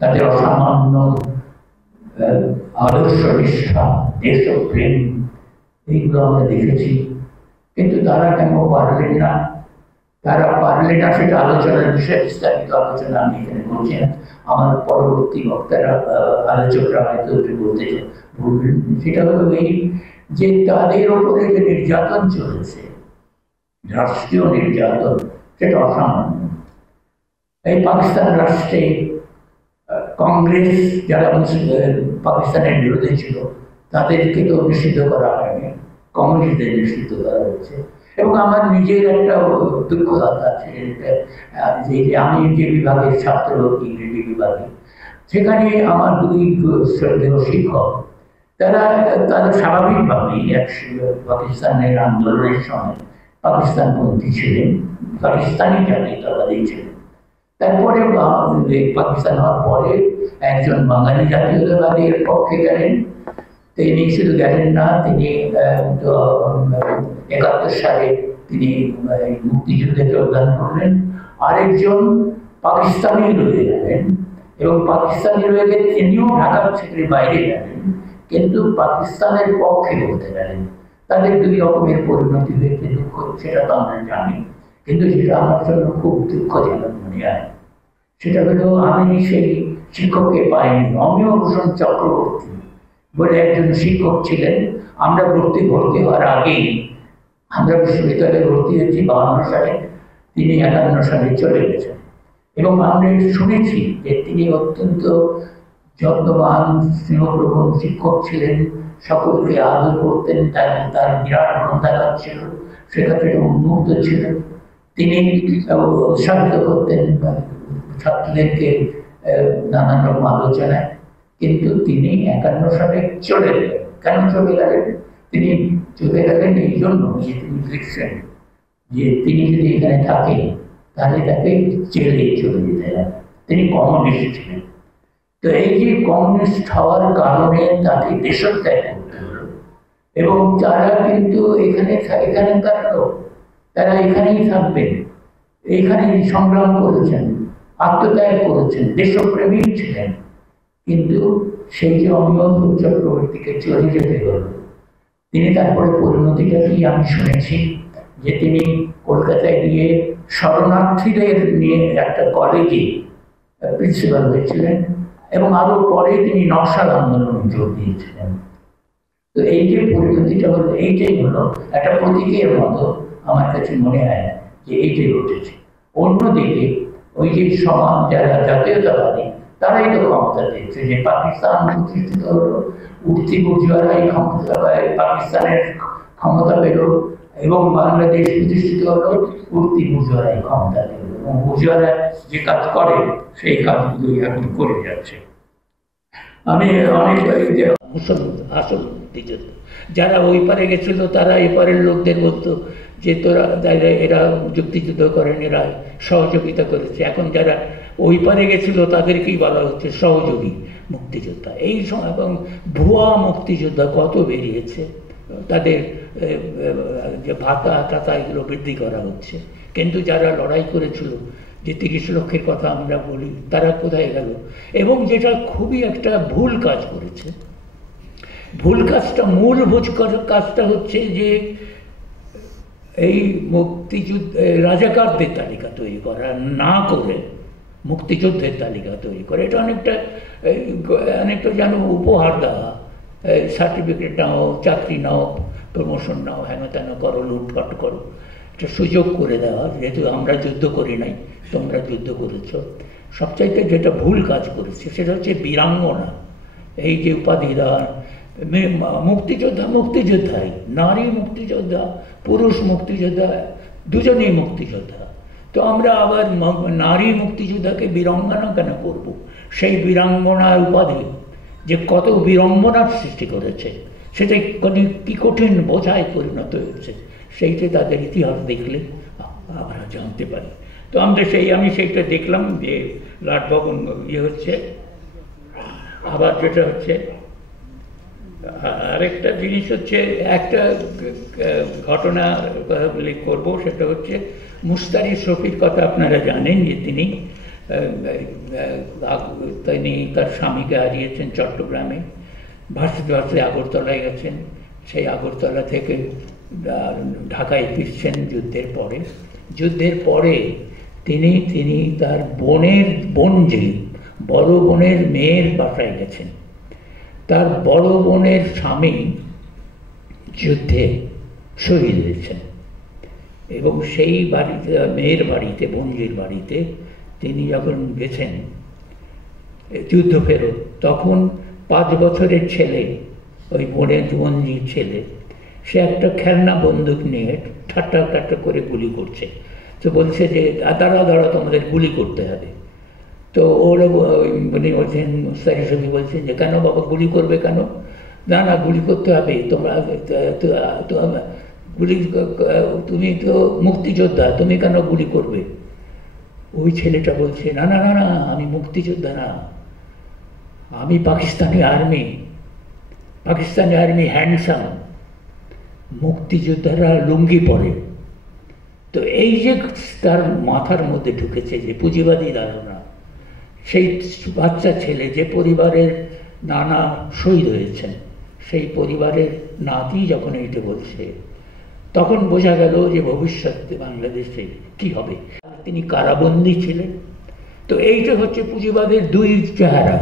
তাদের অসামান্য আদর্শ নিষ্ঠা, দেশপ্রেম, এইগুলো আমরা দেখেছি। কিন্তু তারা কেন পারলেন না? তারা পারলেন না সেটা আলোচনার বিষয়ে, বিস্তারিত আলোচনা আমি এখানে করছি না। আমার পরবর্তী বক্তারা, আলোচকরা হয়তো বলতে বলবেন। সেটা হলো এই যে তাদের ওপরে যে নির্যাতন চলেছে, রাষ্ট্রীয় নির্যাতন, সেটা অসামান্য। এই পাকিস্তান রাষ্ট্রে কংগ্রেস যারা পাকিস্তানের বিরোধী ছিল তাদেরকে তো নিষিদ্ধ করা হয়নি, কমিউনিস্টদের নিষিদ্ধ করা হয়েছে। এবং আমার নিজের একটা দুঃখতা আছে যে আমি যে বিভাগের ছাত্র, ইংরেজি বিভাগে, সেখানে আমার দুই শ্রদ্ধেয় শিক্ষক, তারা স্বাভাবিকভাবেই পাকিস্তানের আন্দোলনের সময় পাকিস্তানপন্থী ছিলেন, পাকিস্তানি জাতীয়তাবাদী ছিলেন। তারপরে পাকিস্তান হওয়ার পরে একজন বাঙালি জাতীয়তাবাদীর পক্ষে গেলেন। তিনি শুধু গেলেন না, তিনি 71 সালে তিনি মুক্তিযুদ্ধে যোগদান করলেন। আরেকজন পাকিস্তানি রয়ে গেলেন, এবং পাকিস্তানি রয়ে গেলে তিনিও ঢাকা থেকে বাইরে গেলেন, কিন্তু পাকিস্তানের পক্ষে বলতে গেলেন। তাদের দুই রকমের পরিণতি হয়েছে, দুঃখ, সেটা তো আমরা জানি। কিন্তু যেটা আমার জন্য খুব দুঃখজনক মনে হয় সেটা হলো, আমি সেই শিক্ষককে পাইনি। অমিয় ভূষণ চক্রবর্তী বলে একজন শিক্ষক ছিলেন। আমরা ভর্তি হওয়ার আগেই, আমরা বিশ্ববিদ্যালয়ে ভর্তি হয়েছি 52 সালে, তিনি 51 সালে চলে গেছেন। এবং আমরা শুনেছি যে তিনি অত্যন্ত যত্নবান, স্নেহপ্রবণ শিক্ষক ছিলেন, সকলকে আদর করতেন, তার বিরাট গ্রন্থাগার ছিল, সেটা থেকে উন্মুক্ত ছিল। তিনি উৎসাহিত করতেন ছাত্রদেরকে নানান রকম আলোচনায়। কিন্তু তিনি 51 সালে চলে গেলেন। কেন চলে গেলেন? তিনি চলে গেলেন এই জন্য যে তিনি লিখছেন যে তিনি যদি এখানে থাকেন তাহলে তাকে জেলে চলে যেতে হবে। তিনি কমিউনিস্ট ছিলেন। তো এই যে কমিউনিস্ট হওয়ার কারণে তাকে দেশত্যাগ করতে হলো। এবং তারা কিন্তু এখানকার লোক, তারা এখানেই থাকবেন, এইখানেই সংগ্রাম করেছেন, আত্মত্যাগ করেছেন, দেশপ্রেমিক ছিলেন। কিন্তু সেই যে অমিয় চক্রবর্তীকে চলে যেতে হল, তিনি তারপরে পরিণতিটা কি আমি শুনেছি যে তিনি কলকাতায় গিয়ে শরণার্থীদের নিয়ে একটা কলেজে প্রিন্সিপাল হয়েছিলেন, এবং আরো পরে তিনি নকশাল আন্দোলনে যোগ দিয়েছিলেন। তো এই যে পরিণতিটা হলো, এইটাই হলো একটা প্রতীকের মতো আমার কাছে মনে হয় যে এইটাই ঘটেছে। অন্যদিকে ওই যে সমাজ, যারা জাতীয়তাবাদী, তারাই তো ক্ষমতা দিচ্ছে। যে পাকিস্তান প্রতিষ্ঠিত হলো, উঠতি বুর্জোয়ারাই ক্ষমতা পায়, পাকিস্তানের ক্ষমতা পেল, এবং বাংলাদেশ প্রতিষ্ঠিত হলো, উঠতি বুর্জোয়ারাই ক্ষমতা পেল, এবং বুর্জোয়ারা যে কাজ করে সেই কাজগুলো এখন করে যাচ্ছে। আমি অনেক আসল মুক্তিযোদ্ধা যারা ওই পারে গেছিল, তারা এপারের লোকদের বলতো যে এরা যুক্তিযুদ্ধ করেন, এরা সহযোগিতা করেছে। এখন যারা ওই পারে গেছিল তাদেরকেই বলা হচ্ছে সহযোগী মুক্তিযোদ্ধা। এই এবং ভুয়া মুক্তিযোদ্ধা কত বেরিয়েছে, তাদের যে ভাতা টাতা এগুলো বৃদ্ধি করা হচ্ছে। কিন্তু যারা লড়াই করেছিল, যে 30 লক্ষের কথা আমরা বলি, তারা কোথায় গেল? এবং যেটা খুবই একটা ভুল কাজ করেছে, ভুল কাজটা, মূল কাজটা হচ্ছে যে এই মুক্তিযুদ্ধ রাজাকারদের তালিকা তৈরি করা না করে মুক্তিযুদ্ধের তালিকা তৈরি করে। এটা অনেকটা যেন উপহার দেওয়া, সার্টিফিকেট নাও, চাকরি নাও, প্রমোশন নাও, হেন তেন করো, লুটপাট করো, এটা সুযোগ করে দেওয়া। যেহেতু আমরা যুদ্ধ করি নাই, তোমরা যুদ্ধ করেছ। সবচাইতে যেটা ভুল কাজ করেছে সেটা হচ্ছে বীরাঙ্গনা, এই যে উপাধি দেওয়া। মুক্তিযোদ্ধাই, নারী মুক্তিযোদ্ধা, পুরুষ মুক্তিযোদ্ধা, দুজনেই মুক্তিযোদ্ধা। তো আমরা আবার নারী মুক্তিযোদ্ধাকে বীরাঙ্গনা কেন করব? সেই বীরাঙ্গনার উপাধি যে কত বিড়ম্বনার সৃষ্টি করেছে, সেটা কি কঠিন বোঝায় পরিণত হয়েছে, সেইটা তাদের ইতিহাস দেখলে আমরা জানতে পারি। তো আমি সেইটা দেখলাম যে লাটভবন হচ্ছে। আবার যেটা হচ্ছে, আরেকটা জিনিস হচ্ছে, একটা ঘটনা উল্লেখ করবো, সেটা হচ্ছে মুস্তারি শফির কথা। আপনারা জানেন যে তিনি তিনি তার স্বামীকে হারিয়েছেন চট্টগ্রামে, ভাসতে ভাসতে আগরতলায় গেছেন, সেই আগরতলা থেকে ঢাকায় ফিরছেন যুদ্ধের পরে তিনি তার বড় বোনের মেয়ের বাসায় গেছেন। তার বড় বোনের স্বামী যুদ্ধে শহীদ হয়েছেন এবং সেই বাড়িতে, মেয়ের বাড়িতে, বোনজির বাড়িতে তিনি যখন গেছেন যুদ্ধ ফেরত, তখন 5 বছরের ছেলে, ওই বোনজির ছেলে, সে একটা খেলনা বন্দুক নিয়ে ঠাট্টা করে গুলি করছে। তো বলছে যে দাঁড়া তোমাদের গুলি করতে হবে। তো ওরা উনি বলছেন, মুস্তারি সঙ্গী বলছেন যে কেন বাবা গুলি করবে কেন? না গুলি করতে হবে, তোমরা গুলি, তুমি তো মুক্তিযোদ্ধা, তুমি কেন গুলি করবে? ওই ছেলেটা বলছে না আমি মুক্তিযোদ্ধা না, আমি পাকিস্তানি আর্মি হ্যান্ডসাম, মুক্তিযোদ্ধারা লুঙ্গি পরে। তো এই যে তার মাথার মধ্যে ঢুকেছে যে পুঁজিবাদী ধারণা, সেই বাচ্চা ছেলে যে পরিবারের নানা শহীদ হয়েছেন, সেই পরিবারের নাতি যখন এইটা বলছে, তখন বোঝা গেল যে ভবিষ্যতে বাংলাদেশে কি হবে। তিনি কারাবন্দী ছিলেন। তো এইটা হচ্ছে পুঁজিবাদের দুই চেহারা।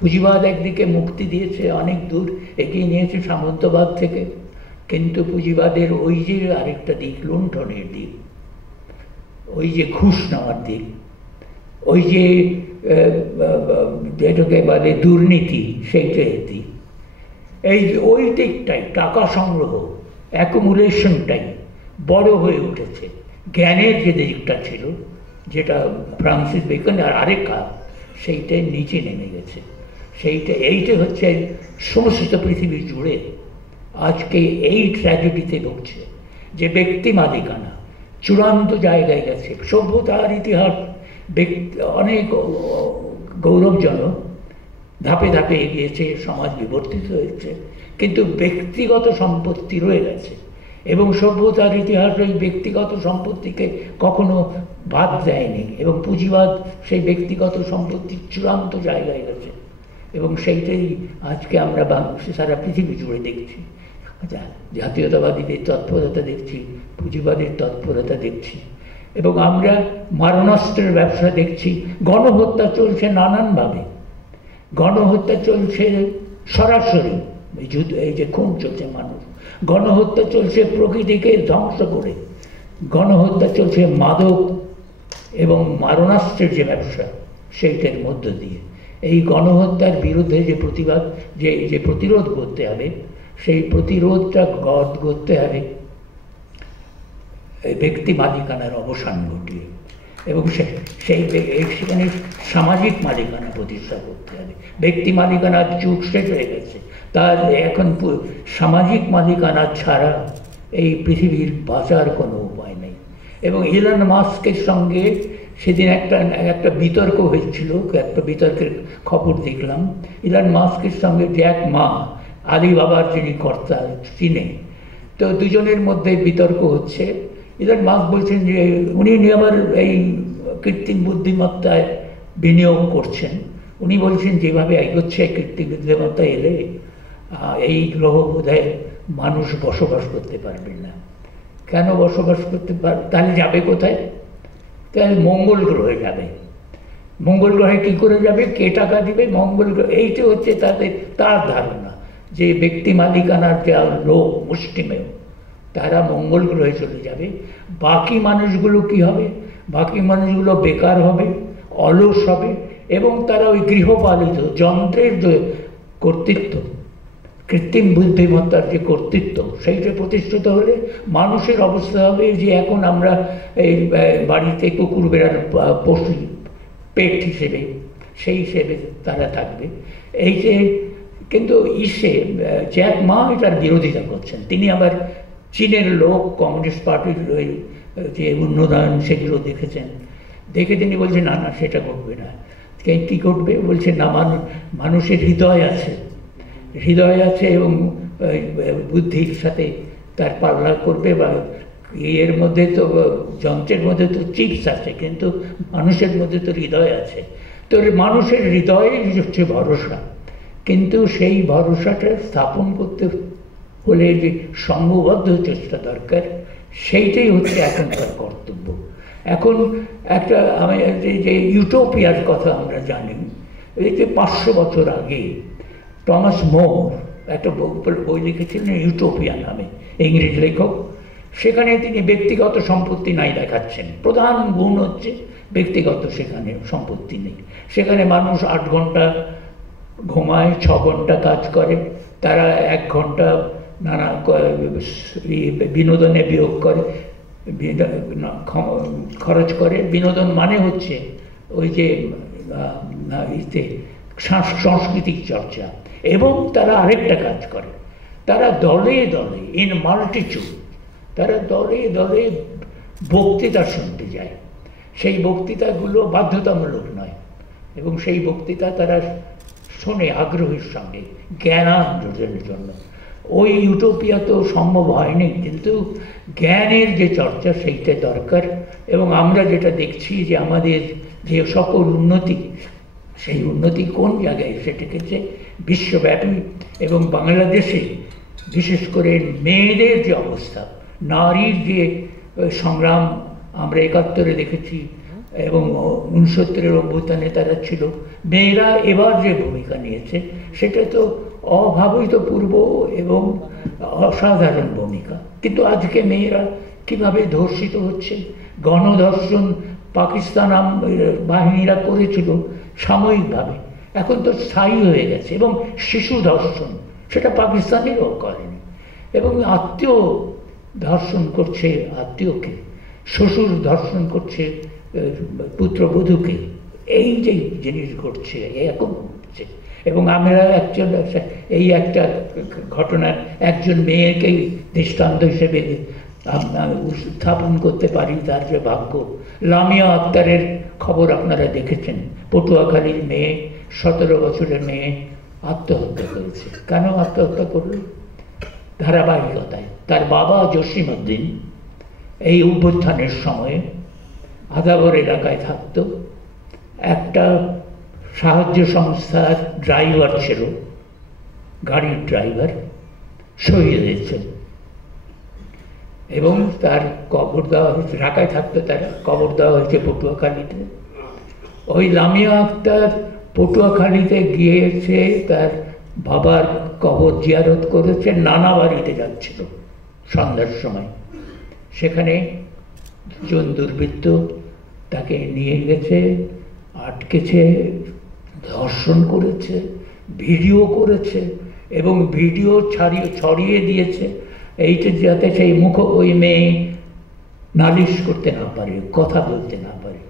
পুঁজিবাদ একদিকে মুক্তি দিয়েছে, অনেক দূর এগিয়ে নিয়েছে সামন্তবাদ থেকে, কিন্তু পুঁজিবাদের ওই যে আরেকটা দিক, লুণ্ঠনের দিক, ওই যে ঘুষ নেওয়ার দিক, ওই যে যেটাকে বলে দুর্নীতি, সেইটার দিক, এই ওই দিকটাই, টাকা সংগ্রহ, অ্যাকুমুলেশনটাই বড় হয়ে উঠেছে। জ্ঞানের যে দিকটা ছিল, যেটা ফ্রান্সিস বেকন আর আরেকা, সেইটাই নিচে নেমে গেছে। এইটা হচ্ছে সমস্ত পৃথিবী জুড়ে আজকে এই ট্র্যাজেডিতে ঘটছে, যে ব্যক্তি মালিকানা চূড়ান্ত জায়গায় গেছে। সভ্যতার ইতিহাস অনেক গৌরবজনক, ধাপে ধাপে এগিয়েছে, সমাজ বিবর্তিত হয়েছে, কিন্তু ব্যক্তিগত সম্পত্তি রয়ে গেছে এবং সভ্যতার ইতিহাস ওই ব্যক্তিগত সম্পত্তিকে কখনো বাদ দেয়নি এবং পুঁজিবাদ সেই ব্যক্তিগত সম্পত্তির চূড়ান্ত জায়গায় গেছে এবং সেইটাই আজকে আমরা সারা পৃথিবী জুড়ে দেখছি। জাতীয়তাবাদীদের তৎপরতা দেখছি, পুঁজিবাদের তৎপরতা দেখছি এবং আমরা মারণাস্ত্রের ব্যবসা দেখছি। গণহত্যা চলছে নানানভাবে, গণহত্যা চলছে সরাসরি, এই যে খুন চলছে মানুষ, গণহত্যা চলছে প্রকৃতিকে ধ্বংস করে, গণহত্যা চলছে মাদক এবং মারণাস্ত্রের যে ব্যবসা, সেইটার মধ্য দিয়ে। এই গণহত্যার বিরুদ্ধে যে প্রতিবাদ, যে প্রতিরোধ করতে হবে, সেই প্রতিরোধটা করতে হবে ব্যক্তি মালিকানার অবসান ঘটিয়ে এবং সেখানে সামাজিক মালিকানা প্রতিষ্ঠা করতে হবে। ব্যক্তি মালিকানার যুগ শেষ হয়ে গেছে, তার এখন সামাজিক মালিকানা ছাড়া এই পৃথিবীর বাঁচার কোনো উপায় নেই। এবং ইলন মাস্কের সঙ্গে সেদিন একটা বিতর্ক হয়েছিল, একটা বিতর্কের খবর দেখলাম। ইলন মাস্কের সঙ্গে জ্যাক মা, আলিবাবার যিনি কর্তা চীনে, তো দুজনের মধ্যে বিতর্ক হচ্ছে। ইলন মাস্ক বলছেন যে উনি আবার এই কৃত্রিম বুদ্ধিমত্তায় বিনিয়োগ করছেন। উনি বলছেন যেভাবে এগোচ্ছে কৃত্রিম বুদ্ধিমত্তা এলে এই গ্রহ বোধহয় মানুষ বসবাস করতে পারবে না। কেন বসবাস করতে পারবে? তাহলে যাবে কোথায়? তাহলে মঙ্গল গ্রহে যাবে। মঙ্গল গ্রহে কী করে যাবে? কে টাকা দিবে? মঙ্গল গ্রহ। এইটা হচ্ছে তার ধারণা যে ব্যক্তি মালিকানার যা লোক মুষ্টিমেয়, তারা মঙ্গল গ্রহে চলে যাবে। বাকি মানুষগুলো কি হবে? বাকি মানুষগুলো বেকার হবে, অলস হবে এবং তারা ওই গৃহপালিত যন্ত্রের যে কর্তৃত্ব, কৃত্রিম বুদ্ধিমত্তার যে কর্তৃত্ব, সেইটা প্রতিষ্ঠিত হলে মানুষের অবস্থা হবে যে এখন আমরা এই বাড়িতে কুকুর বেড়ার পশু পেট হিসেবে, সেই হিসেবে তারা থাকবে। এই যে কিন্তু জ্যাক মা এটার বিরোধিতা করছেন। তিনি আবার চীনের লোক, কমিউনিস্ট পার্টির যে উন্নয়ন সেগুলো দেখেছেন, দেখে তিনি বলছেন না সেটা ঘটবে না। কী ঘটবে? বলছে না, মানুষের হৃদয় আছে এবং বুদ্ধির সাথে তার পাল্লা করবে বা এর মধ্যে তো যন্ত্রের মধ্যে তো চিপস আছে, কিন্তু মানুষের মধ্যে তো হৃদয় আছে। তো মানুষের হৃদয়ে হচ্ছে ভরসা, কিন্তু সেই ভরসাটা স্থাপন করতে হলে যে সংঘবদ্ধ চেষ্টা দরকার, সেইটাই হচ্ছে এখনকার কর্তব্য। এখন একটা যে ইউটোপিয়ার কথা আমরা জানি, এই যে 500 বছর আগে টমাস মোর একটা বই লিখেছিলেন ইউটোপিয়া নামে, ইংরেজ লেখক। সেখানে তিনি ব্যক্তিগত সম্পত্তি নাই দেখাচ্ছেন, প্রধান গুণ হচ্ছে ব্যক্তিগত সেখানে সম্পত্তি নেই। সেখানে মানুষ 8 ঘন্টা ঘুমায়, 6 ঘন্টা কাজ করে, তারা 1 ঘন্টা নানা বিনোদনে বিয়োগ করে, খরচ করে। বিনোদন মানে হচ্ছে ওই যে সাংস্কৃতিক চর্চা। এবং তারা আরেকটা কাজ করে, তারা দলে দলে ইন মাল্টিটিউড, তারা দলে দলে বক্তৃতা শুনতে যায়। সেই বক্তৃতাগুলো বাধ্যতামূলক নয়, এবং সেই বক্তৃতা তারা শোনে আগ্রহের সঙ্গে জ্ঞানার্জনের জন্য। ওই ইউটোপিয়া তো সম্ভব হয়নি, কিন্তু জ্ঞানের যে চর্চা সেইটা দরকার। এবং আমরা যেটা দেখছি যে আমাদের যে সকল উন্নতি, সেই উন্নতি কোন জায়গায় এসে ঠেকেছে? বিশ্বব্যাপী এবং বাংলাদেশে বিশেষ করে মেয়েদের যে অবস্থা, নারীর যে সংগ্রাম আমরা 71-এ দেখেছি এবং 69-এর অভ্যুত্থানে তারা ছিল। মেয়েরা এবার যে ভূমিকা নিয়েছে সেটা তো অভাবিতপূর্ব এবং অসাধারণ ভূমিকা। কিন্তু আজকে মেয়েরা কিভাবে ধর্ষিত হচ্ছে? গণধর্ষণ পাকিস্তান বাহিনীরা করেছিল সাময়িকভাবে, এখন তো স্থায়ী হয়ে গেছে। এবং শিশু ধর্ষণ সেটা পাকিস্তানেরও করেনি। এবং আত্মীয় ধর্ষণ করছে আত্মীয়কে, শ্বশুর ধর্ষণ করছে পুত্রবধূকে। এই যে জিনিস ঘটছে এখন ঘটছে। এবং আমরা এই একটা ঘটনার একজন মেয়েকে দৃষ্টান্ত হিসেবে উত্থাপন করতে পারি, তার যে ভাগ্য। লামিয়া আক্তারের খবর আপনারা দেখেছেন, পটুয়াখালীর মেয়ে, 17 বছরের মেয়ে আত্মহত্যা করেছে। কেন আত্মহত্যা করল? ধারাবাহিকতায় তার বাবা জসিম উদ্দিন এই অভ্যুত্থানের সময়ে আদাবর এলাকায় থাকতো, একটা সাহায্য সংস্থার ড্রাইভার ছিল, গাড়ির ড্রাইভার, শহীদ হয়েছে। এবং তার কবর দেওয়া হয়েছে, ঢাকায় থাকতো, তার কবর দেওয়া হয়েছে পটুয়াখালীতে। ওই লামিয়া আক্তার পটুয়াখালীতে গিয়েছে, তার বাবার কবর জিয়ারত করেছে, নানা বাড়িতে যাচ্ছিল সন্ধ্যার সময়। সেখানে 2 জন দুর্বৃত্ত তাকে নিয়ে গেছে, আটকেছে, ধর্ষণ করেছে, ভিডিও করেছে এবং ভিডিও ছড়িয়ে দিয়েছে, এইটা যাতে সেই ওই মেয়ে নালিশ করতে না পারে, কথা বলতে না পারে।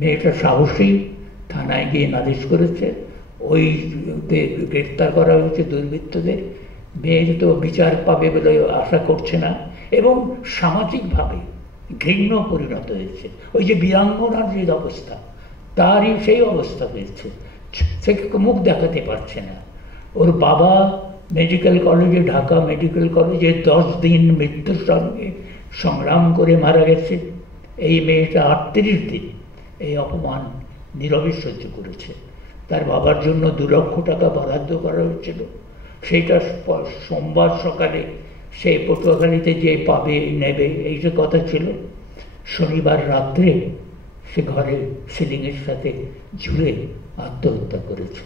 মেয়েটা সাহসী থানায় গিয়ে নালিশ করেছে, ওই গ্রেপ্তার করা হয়েছে দুর্বৃত্তদের। মেয়ের তো বিচার পাবে বলে আশা করছে না, এবং সামাজিকভাবে ঘৃণ্য পরিণত হয়েছে। ওই যে বীরাঙ্গনার যে অবস্থা, তারই সেই অবস্থা হয়েছে, সে মুখ দেখাতে পারছে না। ওর বাবা মেডিকেল কলেজে, ঢাকা মেডিকেল কলেজে 10 দিন মৃত্যুর সঙ্গে সংগ্রাম করে মারা গেছে। এই মেয়েটা 38 দিন এই অপমান নীরবে সহ্য করেছে। তার বাবার জন্য 2 লক্ষ টাকা বরাদ্দ করা হয়েছিল, সেইটা সোমবার সকালে সে পটুয়াখালীতে যে পাবে নেবে এই যে কথা ছিল, শনিবার রাত্রে সে ঘরে সিলিংয়ের সাথে ঝুলে আত্মহত্যা করেছে।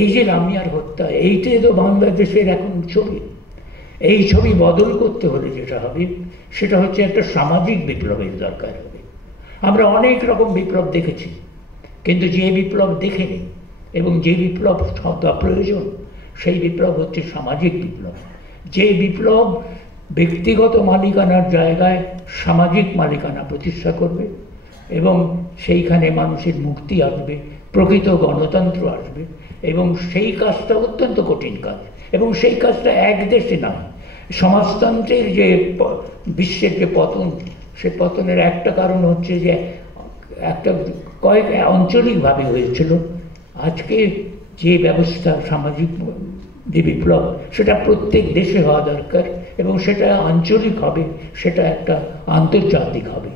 এই যে লামিয়ার হত্যা, এইটাই তো বাংলাদেশের এখন ছবি। এই ছবি বদল করতে হলে যেটা হবে সেটা হচ্ছে একটা সামাজিক বিপ্লবের দরকার হবে। আমরা অনেক রকম বিপ্লব দেখেছি, কিন্তু যে বিপ্লব দেখেনি এবং যে বিপ্লব প্রয়োজন, সেই বিপ্লব হচ্ছে সামাজিক বিপ্লব। যে বিপ্লব ব্যক্তিগত মালিকানার জায়গায় সামাজিক মালিকানা প্রতিষ্ঠা করবে এবং সেইখানে মানুষের মুক্তি আসবে, প্রকৃত গণতন্ত্র আসবে। এবং সেই কাজটা অত্যন্ত কঠিন কাজ, এবং সেই কাজটা এক দেশে নয়। সমাজতন্ত্রের যে বিশ্বের যে পতন, সে পতনের একটা কারণ হচ্ছে যে একটা আঞ্চলিকভাবে হয়েছিল। আজকে যে ব্যবস্থা সামাজিক যে বিপ্লব, সেটা প্রত্যেক দেশে হওয়া দরকার এবং সেটা আঞ্চলিক হবে, সেটা একটা আন্তর্জাতিক হবে।